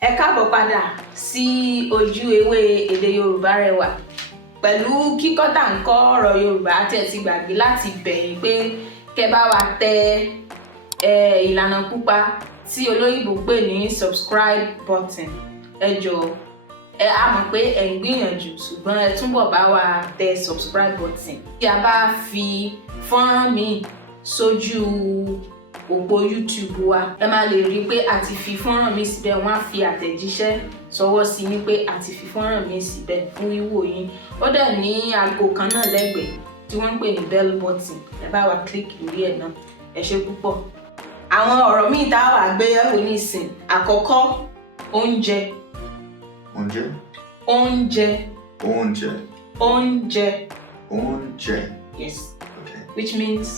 Ẹ káàbọ̀ padà sí ojú ewé Ede Yoruba Rewa. Pẹ̀lú kíkọ́ tá ń kọ́ ọ̀rọ̀ Yorùbá tí ẹ ti gbàgbé láti bẹ̀yìn pé kẹ́ bá wa tẹ ìlànà pupa tí olóyìnbó pè ní subscribe button. Ẹ jọ̀ọ́ a mọ̀ pé ẹ ń gbìyànjú ṣùgbọ́n ẹ túbọ̀ bá wa tẹ subscribe button. Tí a bá fi fọ́nrán mi sójú òpó YouTube wa, ẹ máa lè rí pé a ti fi fọ́nrán mi síbẹ̀, wọ́n á fi àtẹ̀jíṣẹ́ sọwọ́ sí ní pé a ti fi fọ́nrán mi síbẹ̀ fún wíwò yín. Ó dẹ̀ ní aago kan náà lẹ́gbẹ̀ẹ́ tí wọ́n ń pè ní bell button. Ẹ bá wa click lórí ẹ̀ náà. Ẹ ṣé púpọ̀. Àwọn ọ̀rọ̀ míì tá a wà gbé yẹ̀wò nísìn. Àkọ́kọ́, oúnjẹ. Oúnjẹ. Oúnjẹ. Oúnjẹ. Oúnjẹ. Oúnjẹ. Yes. Okay. Which means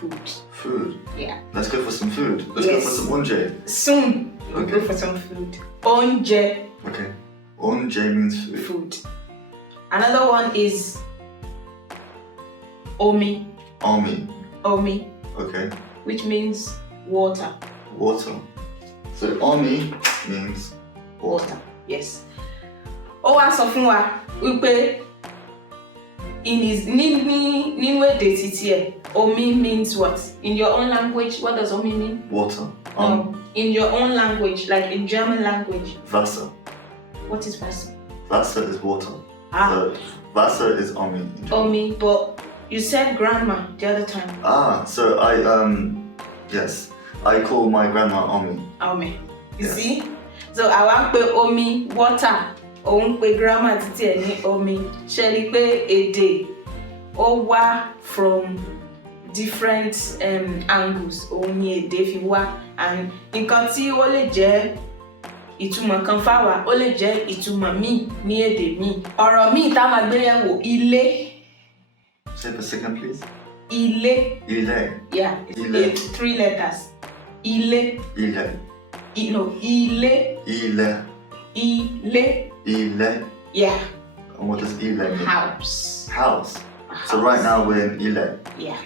food. Food. Yeah. Let's go for some food. Let's go for some oúnjẹ. Soon we'll go for some food. Oúnjẹ. Okay. Oúnjẹ means food. Food. Another one is omi. Omi. Omi. Okay. Which means water. Water. So omi means water. Yes. Ó wá sọ fún wa wípé nínú èdè títí ẹ̀, omi means what? In your own language, what does omi mean? Water. In your own language, like in German language. Wasser. What is Wasser? Wasser is water. Ah. So Wasser is omi. in German. Omi, but you said grandma the other time. So yes, I call my grandma Omi. Omi. You Yes. see? So I want pe omi water. Òun pe grandma títí ẹ̀ ní omi. Ṣé rí pé èdè ó wá from different angles. Òun ni èdè fi wá. And nǹkan tí ó lè jẹ́ ìtumọ̀ kan fáwa, ó lè jẹ́ ìtumọ̀ míì ní èdè míì. Ọ̀rọ̀ míì tá máa gbé yẹ̀wò, ilé. Say the second, please. Ilé. Ile. Yeah, Ilé. it's 3 letters. Ilé. Ile. No, ilé. Ile. Ilé. Ile. Yeah. And what does Ile mean? House. House. So right now we're in Ile. Yeah.